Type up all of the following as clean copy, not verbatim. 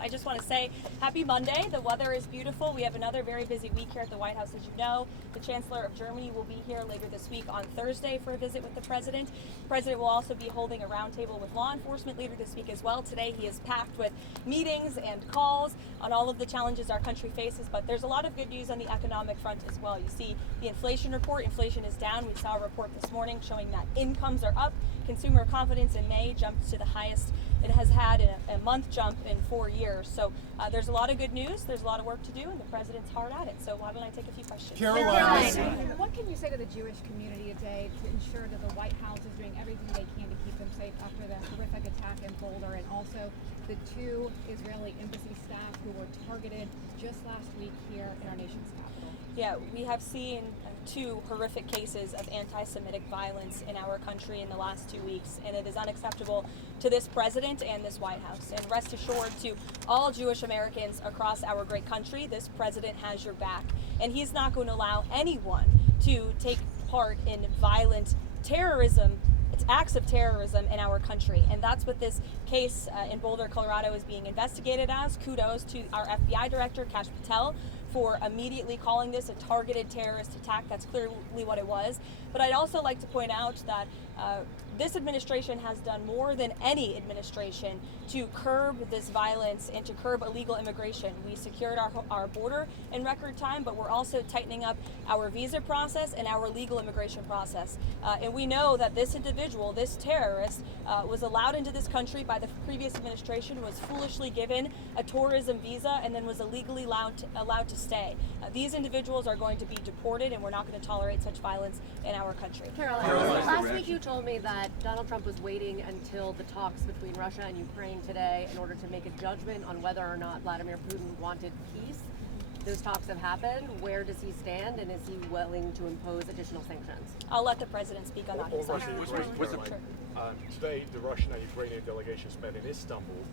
I just want to say happy Monday. The weather is beautiful. We have another very busy week here at the White House, as you know. The Chancellor of Germany will be here later this week on Thursday for a visit with the President. The President will also be holding a roundtable with law enforcement later this week as well. Today he is packed with meetings and calls on all of the challenges our country faces, but there's a lot of good news on the economic front as well. You see the inflation report. Inflation is down. We saw a report this morning showing that incomes are up. Consumer confidence in May jumped to the highest it has had in a month jump in 4 years. So there's a lot of good news. There's a lot of work to do, and the President's hard at it. So why don't I take a few questions? Karoline, what can you say to the Jewish community today to ensure that the White House is doing everything they can to keep them safe after the horrific attack in Boulder, and also the 2 Israeli embassy staff who were targeted just last week here in our nation's capital? Yeah, we have seen 2 horrific cases of anti-Semitic violence in our country in the last 2 weeks, and it is unacceptable to this President and this White House. And rest assured, to all Jewish Americans across our great country, this President has your back, and he's not going to allow anyone to take part in violent terrorism. It's acts of terrorism in our country, and that's what this case in Boulder, Colorado is being investigated as. Kudos to our FBI Director, Kash Patel, for immediately calling this a targeted terrorist attack. That's clearly what it was. But I'd also like to point out that this administration has done more than any administration to curb this violence and to curb illegal immigration. We secured our border in record time, but we're also tightening up our visa process and our legal immigration process. And we know that this individual, this terrorist, was allowed into this country by the previous administration, was foolishly given a tourism visa, and then was illegally allowed to stay. These individuals are going to be deported, and we're not going to tolerate such violence in our country. Karoline, last week you told me that Donald Trump was waiting until the talks between Russia and Ukraine today in order to make a judgment on whether or not Vladimir Putin wanted peace. Those talks have happened. Where does he stand, and is he willing to impose additional sanctions? I'll let the President speak on that. Today, the Russian and Ukrainian delegations met in Istanbul,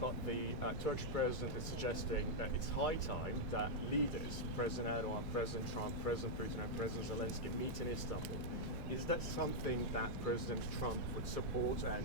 but the Turkish president is suggesting that it's high time that leaders, President Erdogan, President Trump, President Putin, and President Zelensky meet in Istanbul. Is that something that President Trump would support and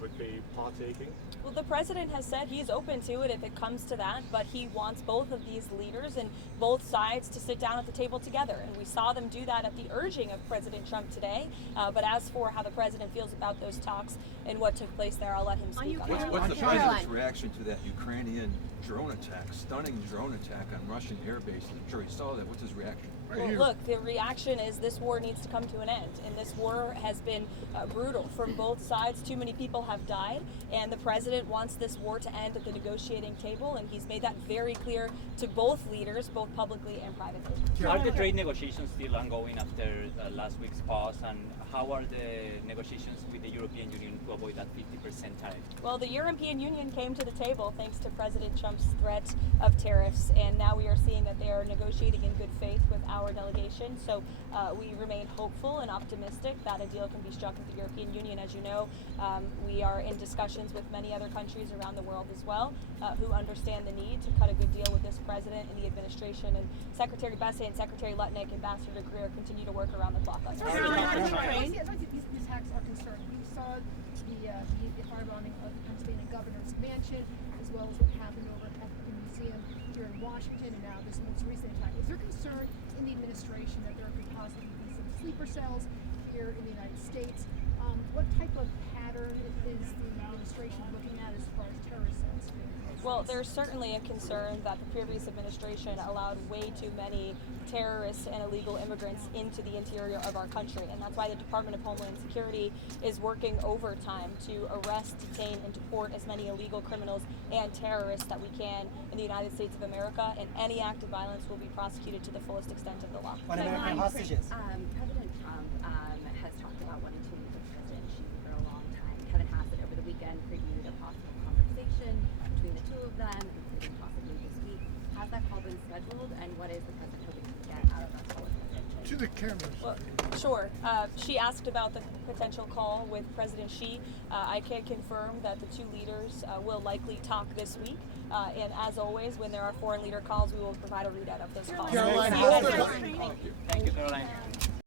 would be partaking? Well, the President has said he's open to it if it comes to that, but he wants both of these leaders and both sides to sit down at the table together. And we saw them do that at the urging of President Trump today. But as for how the President feels about those talks and what took place there, I'll let him speak on that. What's the President's reaction to that Ukrainian drone attack, stunning drone attack on Russian air bases? I'm sure he saw that. What's his reaction? Well, look, the reaction is this war needs to come to an end, and this war has been brutal from both sides. Too many people have died, and the President wants this war to end at the negotiating table, and he's made that very clear to both leaders, both publicly and privately. Are the trade negotiations still ongoing after last week's pause, and how are the negotiations with the European Union to avoid that 50% tariff? Well, the European Union came to the table thanks to President Trump's threat of tariffs, and now we are seeing that they are negotiating in good faith with our delegation. So we remain hopeful and optimistic that a deal can be struck with the European Union. As you know, we are in discussions with many other countries around the world as well who understand the need to cut a good deal with this President and the administration. And Secretary Bessent and Secretary Lutnick, Ambassador Greer continue to work around the clock on this. As far as these attacks are concerned, we saw the firebombing of the Pennsylvania governor's mansion, as well as what happened over at the museum here in Washington, and now this most recent attack. Is there concern in the administration that there could possibly be some sleeper cells here in the United States? What type of pattern is the administration looking at as far as terrorist cells? Well, there's certainly a concern that the previous administration allowed way too many terrorists and illegal immigrants into the interior of our country, and that's why the Department of Homeland Security is working overtime to arrest, detain, and deport as many illegal criminals and terrorists that we can in the United States of America, and any act of violence will be prosecuted to the fullest extent of the law. On American hostages. President Trump has talked about wanting to meet with President Xi for a long time. Kevin Hassett over the weekend previewed a possible conversation between the 2 of them, including possibly this week. Has that call been scheduled, and what is the President hoping to get out of that call? To the cameras. Well, sure. She asked about the potential call with President Xi. I can confirm that the 2 leaders will likely talk this week. And as always, when there are foreign leader calls, we will provide a readout of those calls. Karoline, Thank you, Karoline.